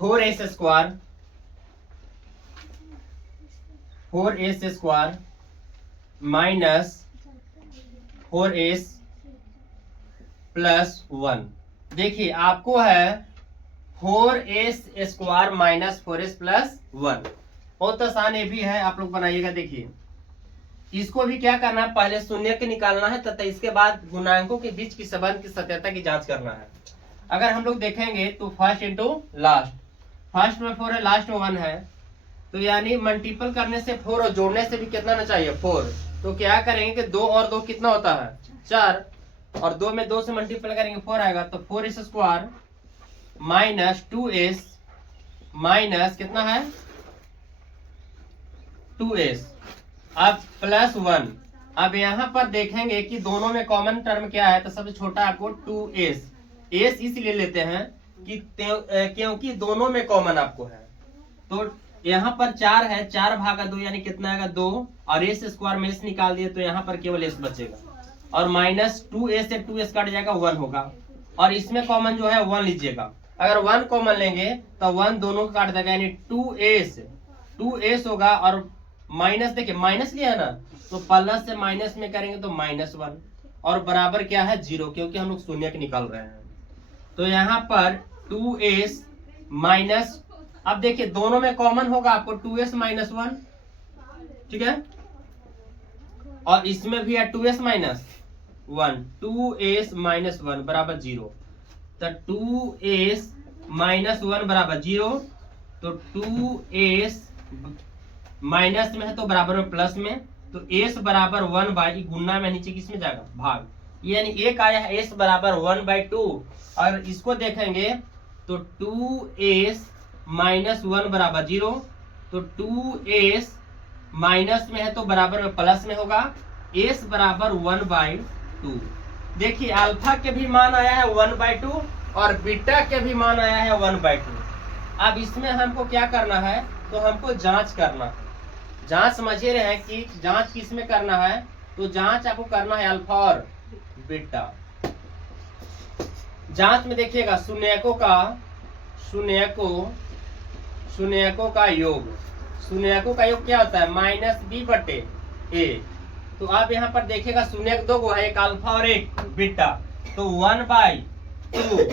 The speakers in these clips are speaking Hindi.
4s² minus 4s plus 1। देखिए आपको है 4s² माइनस 4s प्लस 1। बहुत आसान ये भी है, आप लोग बनाइएगा। देखिए इसको भी क्या करना है, पहले शून्य के निकालना है तथा इसके बाद गुणांकों के बीच की संबंध की सत्यता की जांच करना है। अगर हम लोग देखेंगे तो फर्स्ट इंटू लास्ट, फर्स्ट में 4 है, लास्ट में 1 है, तो यानी मल्टीपल करने से 4 और जोड़ने से भी कितना ना चाहिए 4। तो क्या करेंगे कि 2 और 2 कितना होता है 4, और 2 में 2 से मल्टीपल करेंगे 4 आएगा। तो 4s² माइनस 2s माइनस कितना है 2s, अब प्लस 1। अब यहाँ पर देखेंगे कि दोनों में कॉमन टर्म क्या है, तो सबसे छोटा आपको 2s, s इसलिए लेते हैं कि क्योंकि दोनों में कॉमन आपको है। तो यहाँ पर 4 है, 4 भागा 2 यानी कितना आएगा 2, और s² में s निकाल दिए तो यहाँ पर केवल s बचेगा, और माइनस 2s से 2s कट जाएगा 1 होगा, और इसमें कॉमन जो है 1 लीजिएगा। अगर 1 कॉमन लेंगे तो 1 दोनों को काट देगा, यानी 2s होगा, और माइनस देखिए माइनस लिया है ना, तो प्लस से माइनस में करेंगे तो -1, और बराबर क्या है 0, क्योंकि हम लोग शून्य के निकाल रहे हैं। तो यहाँ पर 2s माइनस, अब देखिए दोनों में कॉमन होगा आपको 2s माइनस 1, ठीक है, और इसमें भी है 2s माइनस 1, 2s माइनस 1 बराबर 0। तो 2s माइनस 1 बराबर 0, तो 2s माइनस में है तो बराबर में प्लस में, तो s बराबर 1/, गुना में नीचे किस में जाएगा भाग, यानी एक आया है s बराबर 1/2। और इसको देखेंगे तो 2s माइनस 1 बराबर 0, तो 2s माइनस में है तो बराबर में प्लस में होगा, s बराबर 1/2। देखिए अल्फा के भी मान आया है 1/2 और बीटा के भी मान आया है 1/2। अब इसमें हमको क्या करना है, तो हमको जांच करना है। जांच समझिए रहे हैं कि जांच किस में करना है, तो जांच आपको करना है अल्फा और बीटा। जांच में देखिएगा शून्यकों का योग, शून्यकों का योग क्या होता है -b/a। तो आप यहाँ पर देखिएगा शून्य दो गो है, एक अल्फा और एक बीटा, तो 1/2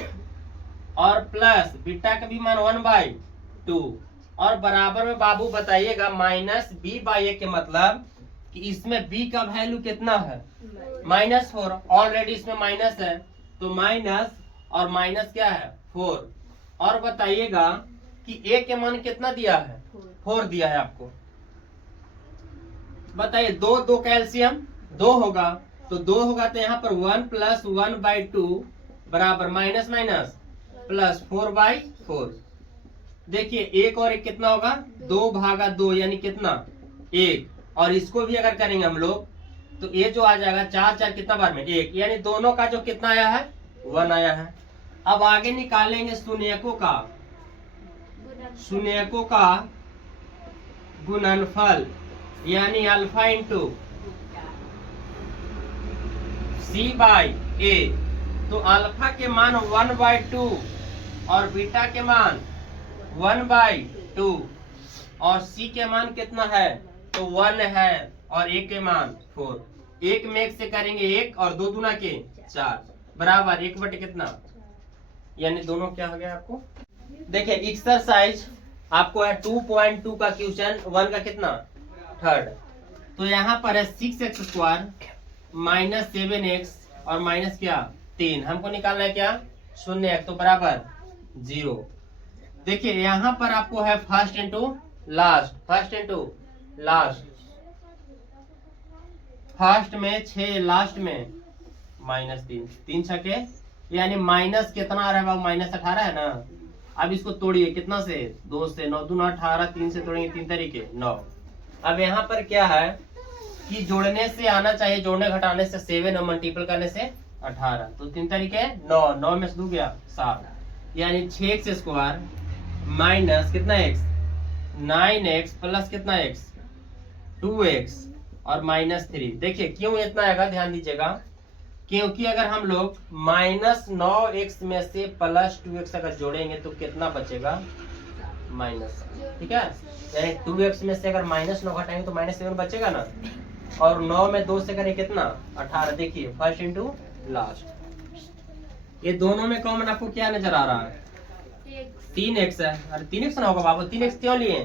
और प्लस बीटा का भी मान 1/2, और बराबर में बाबू बताइएगा -b/a के मतलब कि इसमें b का वैल्यू कितना है -4, ऑलरेडी इसमें माइनस है, तो माइनस और माइनस क्या है 4। और बताइएगा कि a के मान कितना दिया है 4 दिया है आपको, बताइए 2 कैल्शियम 2 होगा, तो 2 होगा तो यहाँ पर 1 + 1/2 बराबर माइनस माइनस प्लस 4/4। देखिए एक और एक कितना होगा 2/2 यानी कितना 1, और इसको भी अगर करेंगे हम लोग तो ये जो आ जाएगा 4 कितना बार में 1, यानी दोनों का जो कितना आया है 1 आया है। अब आगे निकालेंगे शून्यकों का गुणनफल, यानी अल्फा इंटू c/a। तो अल्फा के मान 1/2 और बीटा के मान 1/2, और c के मान कितना है तो 1 है, और a के मान 4। 1 में 1 से करेंगे 1 और 2 दूना के 4 बराबर 1 कितना, यानी दोनों क्या हो गया आपको। देखिए एक्सरसाइज आपको है 2.2 का क्वेश्चन 1 का कितना 3rd। तो यहाँ पर है 6x² माइनस 7x और माइनस क्या 3, हमको निकालना है क्या 0, तो बराबर 0। देखिए यहाँ पर आपको है फर्स्ट इंटू लास्ट, फर्स्ट में 6, लास्ट में -3, 3 छके यानी माइनस कितना आ रहा है -18 है ना। अब इसको तोड़िए कितना से 2 से, 9 दूना 18, 3 से तोड़ेंगे 3 तरीके 9। अब यहाँ पर क्या है कि जोड़ने से आना चाहिए, जोड़ने घटाने से 7 और मल्टीपल करने से 18, तो 3 तरीके 9, 9 में से 2 गया 7, यानी 6x² माइनस कितना x 9x प्लस कितना x 2x और -3। देखिए क्यों इतना आएगा ध्यान दीजिएगा, क्योंकि अगर हम लोग -9x में से +2x अगर जोड़ेंगे तो कितना बचेगा माइनस, ठीक है। यानी 2x में से अगर -9 घटाएंगे तो -7 बचेगा ना, और 9 में 2 से करें कितना 18। देखिए फर्स्ट इंटू लास्ट। ये दोनों में कॉमन आपको क्या नजर आ रहा है? 3x है। अरे 3x ना होगा बाबू, 3x क्यों लिए?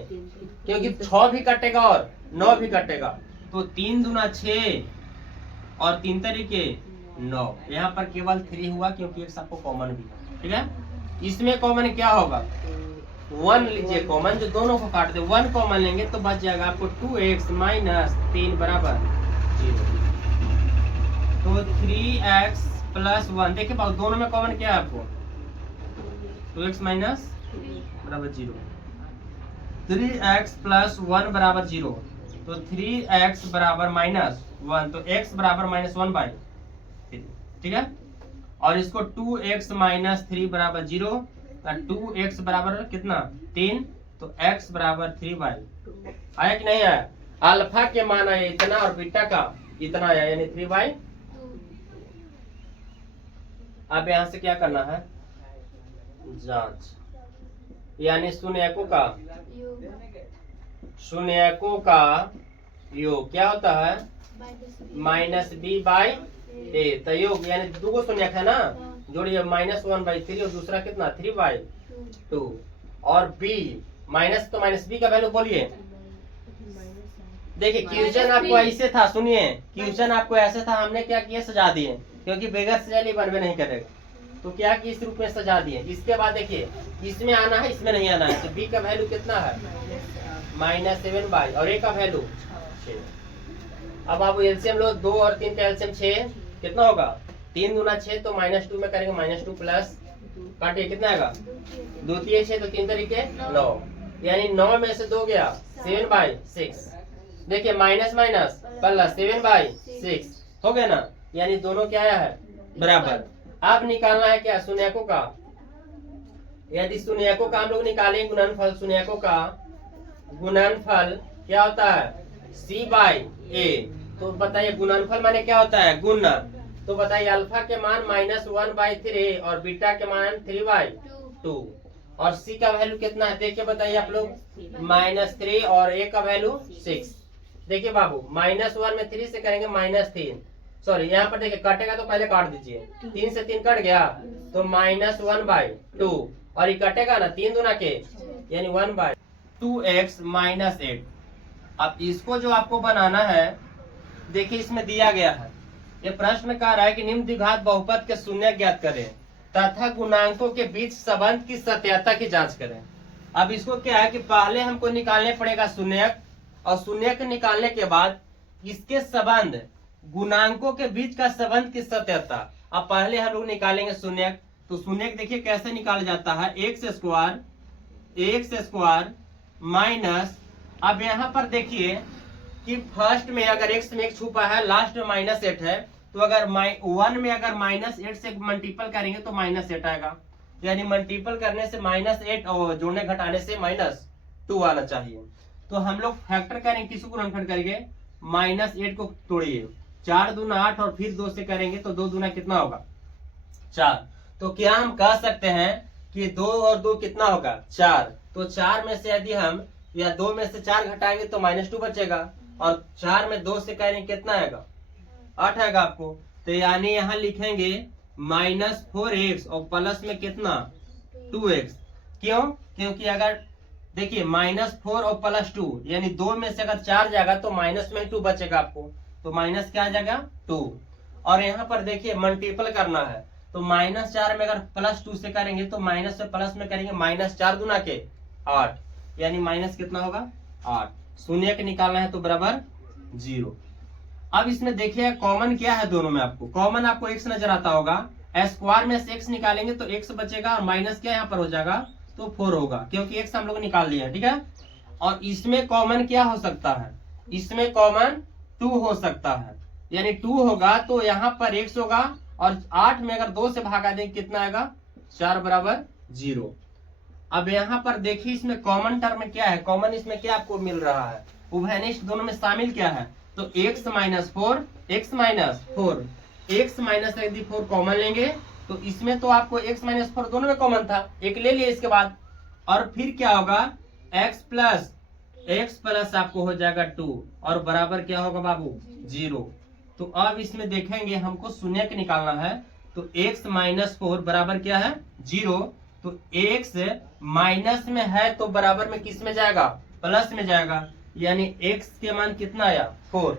क्योंकि 6 भी कटेगा और 9 भी कटेगा, तो 3 दूना 6 और 3 तरीके 9। यहाँ पर केवल 3 हुआ क्योंकि x आपको कॉमन भी है, ठीक है। इसमें कॉमन क्या होगा? 1 लीजिए कॉमन, जो दोनों को काट दे। 1 कॉमन लेंगे तो बच जाएगा आपको 2x माइनस 3 बराबर 0। तो 3x प्लस 1, देखिए बाबू दोनों में कॉमन क्या है आपको? 2x माइनस बराबर 0। 3x प्लस 1 बराबर 0, तो 3x बराबर -1, तो x बराबर -1/3, ठीक है। और इसको 2x माइनस 3 बराबर 0, 2x बराबर कितना 3, तो x बराबर 3/2। आया कि नहीं आया? अल्फा के मान आया इतना और बीटा का इतना आया, यानी 3/2। अब यहाँ से क्या करना है? जांच, यानी शून्यकों का योग क्या होता है? -b/a। तो योग यानी दो शून्यक है ना, जोड़िए -1/3 और दूसरा कितना 3/2। और b माइनस, तो -b का वैल्यू बोलिए। देखिए क्वेश्चन आपको ऐसे था, सुनिए क्वेश्चन आपको ऐसे था, हमने क्या किया सजा दिए, क्योंकि बगैर सजाए बनवे नहीं करेगा, तो क्या कि इस रूप में सजा दिए। इसके बाद देखिए इसमें आना है, इसमें नहीं आना है, तो b का वैल्यू कितना है? -7/, और a का वैल्यू 6। अब आप एलसीएम लो, 2 और 3 का एलसीएम 6, कितना होगा? 3 दूना 6, तो -2 में करेंगे -2 प्लस काटिए कितना आएगा? 2 3 6, तो 3 तरीके 9, यानी 9 में से 2 गया 7/6। देखिए माइनस माइनस प्लस 7/6 हो गया ना, यानी दोनों क्या आया है? बराबर। अब निकालना है क्या? शून्यकों का। यदि शून्यकों का हम लोग निकालेंगे गुणनफल, शून्यकों का गुणनफल क्या होता है? c/a। तो बताइए गुणनफल माने क्या होता है? गुणा। तो बताइए अल्फा के मान -1/3 और बीटा के मान 3/2, और c का वैल्यू कितना है? देखिए बताइए आप लोग, -3 और a का वैल्यू 6। देखिए बाबू -1 में 3 से करेंगे -3, सॉरी यहाँ पर देखिए कटेगा तो पहले काट दीजिए, 3 से 3 कट गया तो -1/2, और ये कटेगा ना 3 दूना के, यानी 1/2x - 8। अब इसको जो आपको बनाना है, देखिए इसमें दिया गया है, ये प्रश्न कह रहा है कि निम्न द्विघात बहुपद के शून्य ज्ञात करें तथा गुणांकों के बीच संबंध की सत्यता की जांच करें। अब इसको क्या है कि पहले हमको निकालने पड़ेगा शून्यक, और शून्यक निकालने के बाद इसके संबंध, गुणांकों के बीच का संबंध की सत्यता। अब पहले हम लोग निकालेंगे शून्यक, तो शून्यक देखिए कैसे निकाला जाता है? x स्क्वायर माइनस, अब यहाँ पर देखिए कि फर्स्ट में अगर x में 1 छुपा है, लास्ट में -8 है, तो अगर 1 में अगर -8 से मल्टीपल करेंगे तो -8 आएगा, यानी मल्टीपल करने से -8 और जोड़ने घटाने से -2 आना चाहिए। तो हम लोग फैक्टर करेंगे, किसी को गुणनखंड करेंगे, -8 को तोड़िए, 4 दूना 8 और फिर 2 से करेंगे तो 2 दूना कितना होगा? 4। तो क्या हम कह सकते हैं कि 2 और 2 कितना होगा? 4। तो 4 में से यदि हम, या 2 में से 4 घटाएंगे तो -2 बचेगा, और 4 में 2 से करेंगे कितना आएगा? 8 आएगा आपको। तो यानी यहाँ लिखेंगे -4x और प्लस में कितना? 2x। क्यों? क्योंकि अगर देखिए -4 और +2, यानी 2 में से अगर 4 जाएगा तो माइनस में 2 बचेगा आपको, तो माइनस क्या आ जाएगा? 2। और यहाँ पर देखिए मल्टीपल करना है, तो -4 में अगर +2 से करेंगे तो माइनस से प्लस में करेंगे, -4 दूना के 8, यानी माइनस कितना होगा? 8। शून्य के निकालना है तो बराबर 0। अब इसमें देखिए कॉमन क्या है दोनों में? आपको कॉमन आपको x नजर आता होगा, स्क्वायर में से x निकालेंगे तो x बचेगा, और माइनस क्या यहाँ पर हो जाएगा? तो 4 होगा, क्योंकि x हम लोग निकाल लिया, ठीक है। और इसमें कॉमन क्या हो सकता है? इसमें कॉमन 2 हो सकता है, यानी 2 होगा तो यहाँ पर x होगा, और 8 में अगर 2 से भागा देंगे कितना आएगा? 4 बराबर 0। अब यहाँ पर देखिए इसमें कॉमन टर्म क्या है? कॉमन इसमें क्या आपको मिल रहा है? उभयनिष्ठ दोनों में शामिल क्या है? तो x - 4, x माइनस यदि 4 कॉमन लेंगे तो इसमें तो आपको x - 4 दोनों में कॉमन था, एक ले लिए, इसके बाद और फिर क्या होगा x प्लस आपको हो जाएगा 2 और बराबर क्या होगा बाबू 0। तो अब इसमें देखेंगे हमको शून्य निकालना है, तो x माइनस 4 बराबर क्या है 0। तो x माइनस में है तो बराबर में किस में जाएगा प्लस में जाएगा, यानी x के मान कितना आया 4।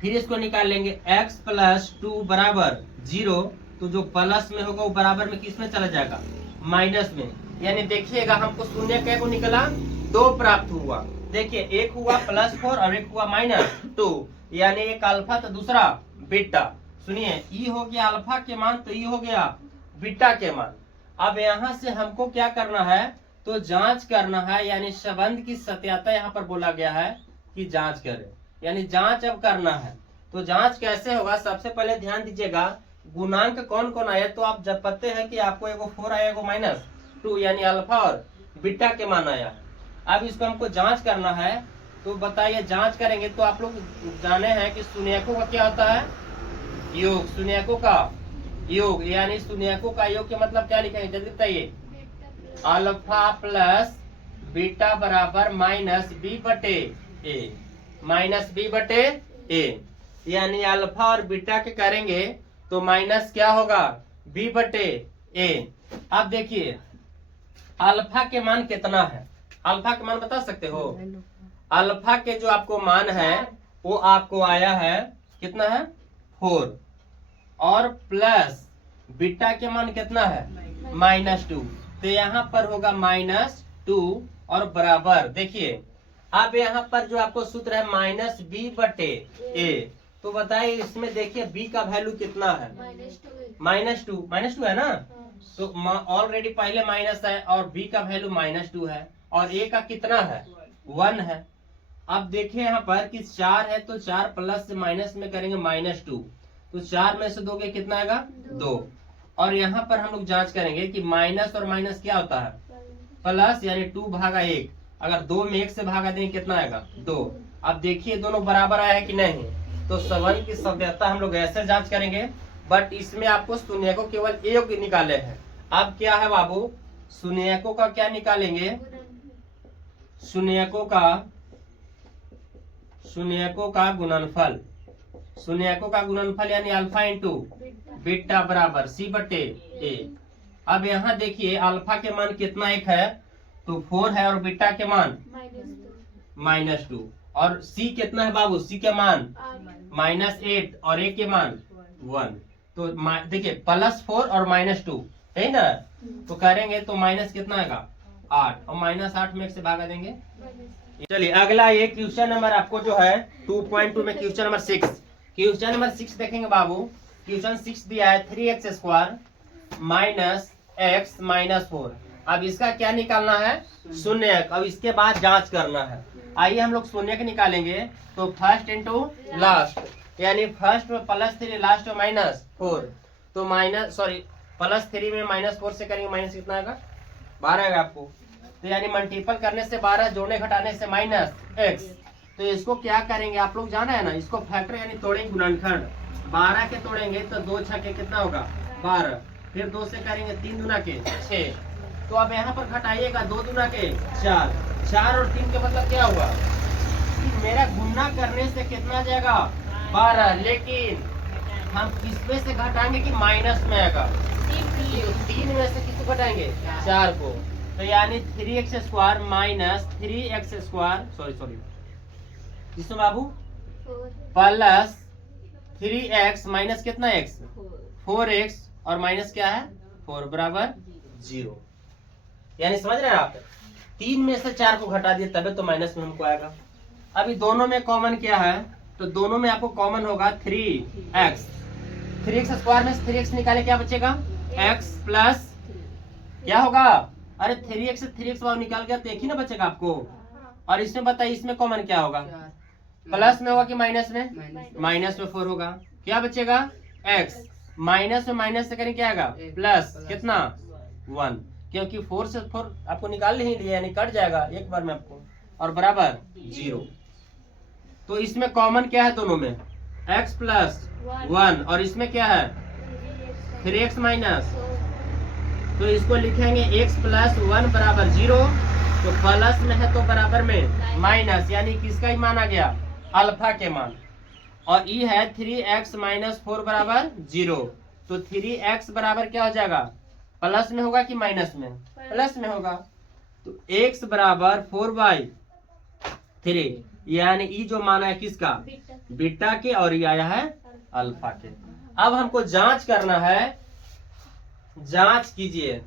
फिर इसको निकाल लेंगे x प्लस 2 बराबर 0, तो जो प्लस में होगा वो बराबर में किस में चला जाएगा माइनस में। यानी देखिएगा हमको शून्य क्या को निकला 2 प्राप्त हुआ। देखिए एक हुआ +4 और एक हुआ -2, यानी एक अल्फा तो दूसरा बीटा। सुनिए ई हो गया अल्फा के मान तो ई हो गया बीटा के मान। अब यहाँ से हमको क्या करना है तो जांच करना है, यानी संबंध की सत्यता यहाँ पर बोला गया है कि जांच करें, यानी जांच अब करना है। तो जांच कैसे होगा, सबसे पहले ध्यान दीजिएगा गुणांक कौन कौन आया। तो आप जब पते हैं कि आपको एगो 4 आया एगो -2, यानी अल्फा और बीटा के मान आया। अब इसको हमको जांच करना है, तो बताइए जांच करेंगे तो आप लोग जाने हैं कि शून्यकों का क्या होता है योग, शून्यकों का योग, यानी शून्यकों का योग के मतलब क्या लिखेंगे जल्दी बताइए। अल्फा प्लस बीटा बराबर -b/a, यानी अल्फा और बीटा के करेंगे तो माइनस क्या होगा b/a। अब देखिए अल्फा के मान कितना है, अल्फा के मान बता सकते हो। अल्फा के जो आपको मान है वो आपको आया है कितना है 4, और प्लस बीटा के मान कितना है -2, तो यहाँ पर होगा -2 और बराबर। देखिए अब यहाँ पर जो आपको सूत्र है -b/a, तो बताइए इसमें देखिए b का वैल्यू कितना है -2 है ना, तो ऑलरेडी पहले माइनस है और b का वैल्यू -2 है और a का कितना है 1 है। अब देखिए यहाँ पर कि 4 है तो 4 प्लस से माइनस में करेंगे -2, तो 4 में से दोगे कितना आएगा 2। और यहाँ पर हम लोग जांच करेंगे कि माइनस और माइनस क्या होता है प्लस, यानी 2/1। अगर 2 में 1 से भागा देंगे कितना आएगा 2। अब देखिए दोनों बराबर आया है कि नहीं, तो संबंध की सभ्यता हम लोग ऐसे जांच करेंगे, बट इसमें आपको शून्यकों केवल एक निकाले हैं। अब क्या है बाबू शून्यकों का क्या निकालेंगे, शून्यकों का गुणनफल, शून्यकों का गुणनफल यानी अल्फा इंटू बीटा बराबर c/a। अब यहाँ देखिए अल्फा के मान कितना एक है तो 4 है और बीटा के मान -2, और c कितना है बाबू, c के मान -8 और a के मान 1। तो देखिए +4 और -2 है ना, तो करेंगे तो माइनस कितना आएगा 8, और -8 में 1 से भागा देंगे। चलिए अगला ये क्वेश्चन नंबर आपको जो है 2.2 में क्वेश्चन नंबर 6 देखेंगे बाबू। क्वेश्चन 6 दिया है 3x² - x - 4। अब इसका क्या निकालना है शून्य। अब इसके बाद जांच करना है। आइए हम लोग शून्य निकालेंगे, तो फर्स्ट इंटू लास्ट, यानी फर्स्ट में +3 लास्ट में -4, तो +3 में -4 से करेंगे माइनस कितना आएगा 12 आएगा आपको। तो यानी मल्टीपल करने से 12, जोड़ने घटाने से -x। तो इसको क्या करेंगे आप लोग जाना है ना, इसको फैक्टर यानी तोड़ेंगे गुणनखंड। 12 के तोड़ेंगे तो 2 6 के कितना होगा 12, फिर 2 से करेंगे 3 दूना के 6। तो अब यहाँ पर घटाइएगा 2 दूना के 4, 4 और 3 के मतलब क्या हुआ कि मेरा गुणा करने से कितना जाएगा 12, लेकिन हम किसमें से घटाएंगे कि माइनस में आएगा 3 में से किसको घटाएंगे 4 को। तो यानी 3x² - 3x², इसमें बाबू प्लस 3x माइनस कितना x 4x और माइनस क्या है 4 बराबर 0। यानी समझ रहे हैं आप, 3 में से 4 को घटा दिए तबे तो माइनस में हमको आएगा। अभी दोनों में कॉमन क्या है, तो दोनों में आपको कॉमन होगा 3x। 3x² में 3x निकाले क्या बचेगा x प्लस क्या होगा, अरे 3x से 3x निकाल गया तो एक ही ना बचेगा आपको। और इसमें बताइए इसमें कॉमन क्या होगा, प्लस में होगा कि माइनस में, माइनस में 4 होगा, क्या बचेगा x, माइनस में माइनस से करें क्या आएगा प्लस कितना 1, क्योंकि 4 से 4 आपको निकाल नहीं लिया यानी कट जाएगा एक बार में आपको, और बराबर 0। तो इसमें कॉमन क्या है दोनों में x प्लस 1, और इसमें क्या है 3x माइनस तो इसको लिखेंगे x प्लस 1 बराबर 0, तो प्लस में है तो बराबर में माइनस, यानी किसका ही माना गया, अल्फा के मान। और ई है 3x माइनस 4 बराबर 0, तो 3x बराबर क्या हो जाएगा, प्लस में होगा कि माइनस में, प्लस में होगा। तो x बराबर 4/3, यानी ई जो माना है किसका, बीटा के, और ये आया है अल्फा के। अब हमको जांच करना है, जांच कीजिए,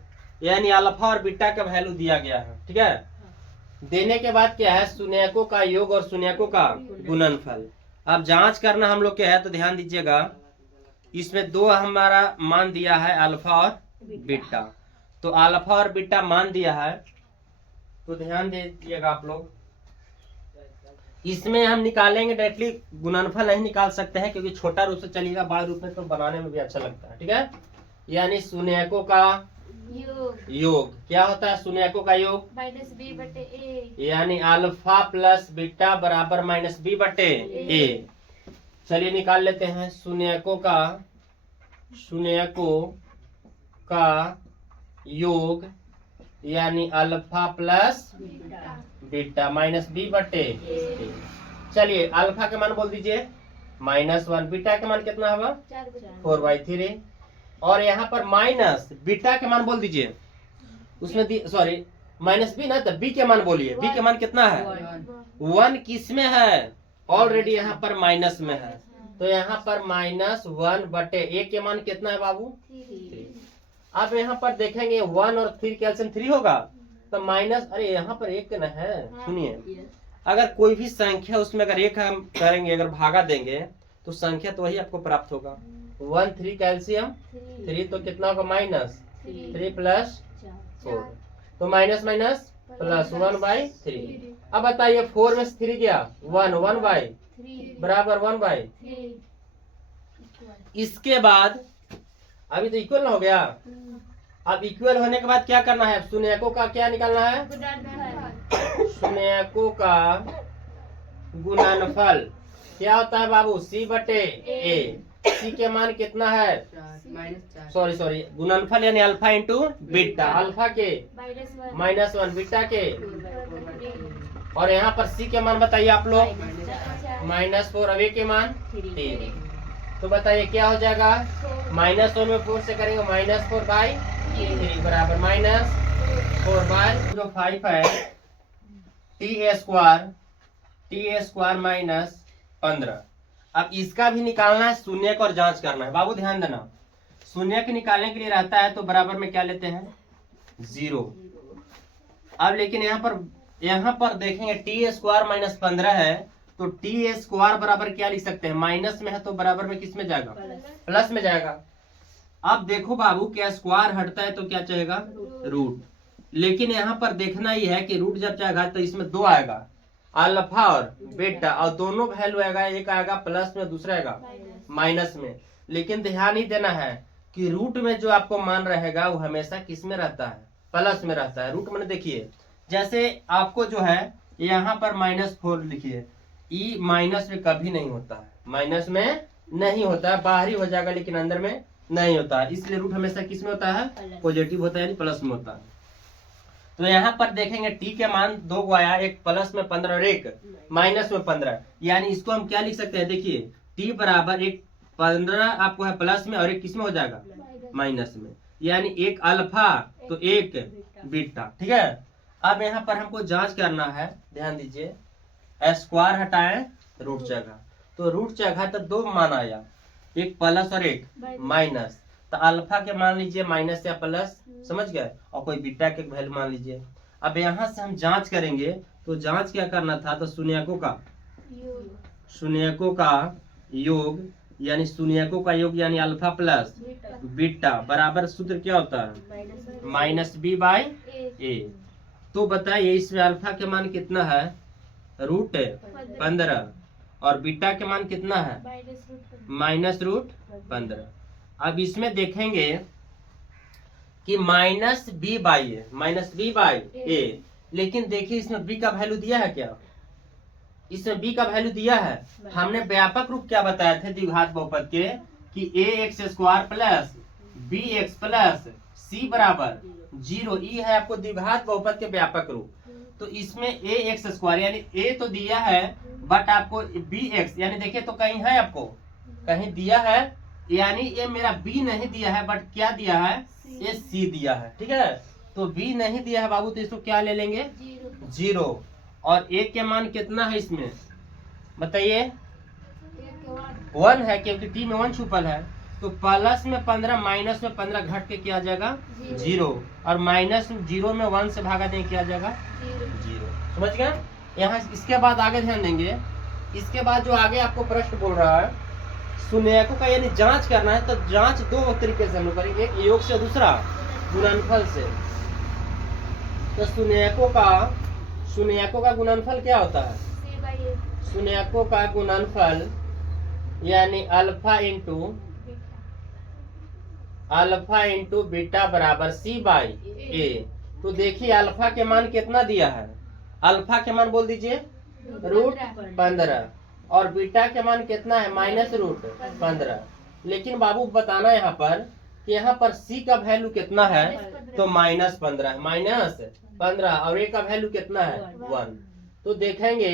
यानी अल्फा और बीटा का वैल्यू दिया गया है, ठीक है। देने के बाद क्या है, शून्यकों का योग और शून्यकों का गुणनफल। अब जांच करना हम लोग क्या है, तो ध्यान दीजिएगा, इसमें दो हमारा मान दिया है अल्फा और बीटा, तो अल्फा और बीटा मान दिया है, तो ध्यान दीजिएगा आप लोग। इसमें हम निकालेंगे डायरेक्टली, गुणनफल नहीं निकाल सकते हैं क्योंकि छोटा रूप से चलेगा, बड़ा रूप में तो बनाने में भी अच्छा लगता है, ठीक है। यानी शून्यकों का योग क्या होता है, शून्यकों का योग -b/a, यानी अल्फा प्लस बीटा बराबर -b/a। चलिए निकाल लेते हैं, शून्यकों का योग यानी अल्फा प्लस बीटा -b/a। चलिए अल्फा के मान बोल दीजिए -1, बीटा के मान कितना होगा 4/3, और यहाँ पर माइनस बीटा के मान बोल दीजिए, उसमें सॉरी -b ना, तो b के मान बोलिए, b के मान कितना है 1, किस में है, ऑलरेडी यहाँ पर माइनस में है, तो यहाँ पर -1/a के मान कितना है बाबू 3। अब यहाँ पर देखेंगे 1 और 3 कैल्सियम 3 होगा, तो माइनस, अरे यहाँ पर एक न है, सुनिए, अगर कोई भी संख्या उसमें अगर एक हम करेंगे, अगर भागा देंगे तो संख्या तो वही आपको प्राप्त होगा। 1 3 कैल्सियम 3, तो कितना होगा -3 प्लस 4, तो माइनस माइनस प्लस 1/3। अब बताइए 4 में से 3 गया 1 बराबर 1/3। इसके बाद अभी तो इक्वल हो गया, अब इक्वल होने के बाद क्या करना है, शून्यकों का क्या निकालना है, शून्यकों का गुणनफल क्या होता है बाबू, c/a। c के मान कितना है, सॉरी गुणनफल यानी अल्फा इंटू बीटा, अल्फा के -1 बीटा के, और यहाँ पर c के मान बताइए आप लोग -4, अब a के मान 3, तो बताइए क्या हो जाएगा, -1 में 4 से करेंगे -4/3 बराबर -4/5 है, t² -15। अब इसका भी निकालना है, शून्य को और जांच करना है बाबू, ध्यान देना, शून्य के निकालने के लिए रहता है तो बराबर में क्या लेते हैं 0। अब लेकिन यहाँ पर देखेंगे t² -15 है, तो t² बराबर क्या लिख सकते हैं, माइनस में है तो बराबर में किस में जाएगा, प्लस में जाएगा। अब देखो बाबू, क्या स्क्वायर हटता है तो क्या चाहेगा, रूट, लेकिन यहाँ पर देखना ही है कि रूट जब जाएगा तो इसमें 2 आएगा, अल्फा और बीटा, और दोनों वैल्यू आएगा, एक आएगा प्लस में, दूसरा आएगा माइनस में। लेकिन ध्यान ही देना है कि रूट में जो आपको मान रहेगा वो हमेशा किस में रहता है, प्लस में रहता है। रूट में देखिए, जैसे आपको जो है यहाँ पर -4 लिखिए, ई माइनस में कभी नहीं होता है, माइनस में नहीं होता है, बाहरी हो जाएगा लेकिन अंदर में नहीं होता है, इसलिए रूट हमेशा किस में होता है, पॉजिटिव होता है, यानी प्लस में होता है। तो यहाँ पर देखेंगे t के मान 2 को आया, एक प्लस में 15 और एक माइनस में 15, यानी इसको हम क्या लिख सकते हैं, देखिए t बराबर एक 15 आपको है प्लस में और एक किस में हो जाएगा माइनस में, यानी एक अल्फा तो एक बीटा, ठीक है। अब यहाँ पर हमको जांच करना है, ध्यान दीजिए, स्क्वायर हटाएं रूट जगह, तो रूट जगह तो 2 मान आया, एक प्लस और एक माइनस, तो अल्फा के मान लीजिए माइनस या प्लस, समझ गए, और कोई बीटा के वैल्यू मान लीजिए। अब यहाँ से हम जांच करेंगे, तो जांच क्या करना था, तो शून्यकों का योग यानी शून्यकों का योग यानी अल्फा प्लस बीटा बराबर सूत्र क्या होता है -b/a। तो बताइए इसमें अल्फा के मान कितना है, √15, और बीटा के मान कितना है -√15। अब इसमें देखेंगे कि -b/a, लेकिन देखिए इसमें b का वैल्यू दिया है क्या, इसमें b का वैल्यू दिया है। हमने व्यापक रूप क्या बताए थे द्विघात बहुपद के, कि ax² प्लस bx प्लस सी बराबर 0, ई है आपको द्विघात बहुपद के व्यापक रूप। तो इसमें ए एक्स स्क्वायर यानी ए तो दिया है बट आपको बी एक्स यानी देखिए तो कहीं है आपको कहीं दिया है, यानी ये मेरा बी नहीं दिया है बट क्या दिया है, ये सी दिया है। ठीक है, तो बी नहीं दिया है बाबू तो इसको क्या ले लेंगे 0। और ए के मान कितना है इसमें बताइए 1 है क्योंकि टी में 1 छुपल है। तो प्लस में 15 माइनस में 15 घट के क्या आ जाएगा 0 और माइनस 0 में 1 से भागा देंगे क्या आ जाएगा 0। समझ गए। यहाँ इसके बाद आगे ध्यान देंगे, इसके बाद जो आगे आपको प्रश्न बोल रहा है शून्यकों का यानी जांच करना है, तो जांच दो तरीके से हम लोग करेंगे, एक योग से दूसरा गुणनफल से। तो शून्यकों का गुणनफल क्या होता है, शून्यकों का गुणनफल यानी अल्फा इंटू बीटा बराबर सी बाई ए। तो देखिए अल्फा के मान कितना दिया है, अल्फा के मान बोल दीजिए √15 और बीटा के मान कितना है -√15। लेकिन बाबू बताना यहाँ पर कि यहाँ पर सी का वैल्यू कितना है, तो -15 -15 और ए का वैल्यू कितना है 1। तो देखेंगे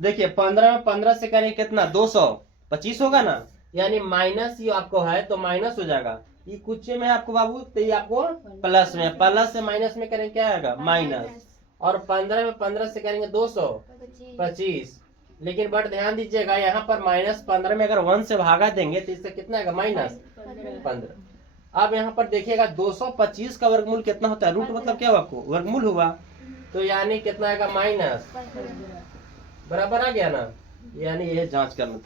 देखिए 15 में 15 से करें कितना 225 होगा ना, यानी माइनस ये आपको है तो माइनस हो जाएगा, ये कुछ में आपको बाबू तो ये आपको प्लस में, प्लस से माइनस में करेंगे क्या आएगा माइनस, और 15 में 15 से करेंगे 225। लेकिन बट ध्यान दीजिएगा यहाँ पर -15 में अगर 1 से भागा देंगे तो इससे कितना आएगा -15। अब यहाँ पर देखिएगा 225 का वर्गमूल कितना होता है, रूट मतलब क्या हुआ आपको वर्गमूल हुआ, तो यानी कितना आएगा माइनस, बराबर आ गया ना, यानी ये जांच करना।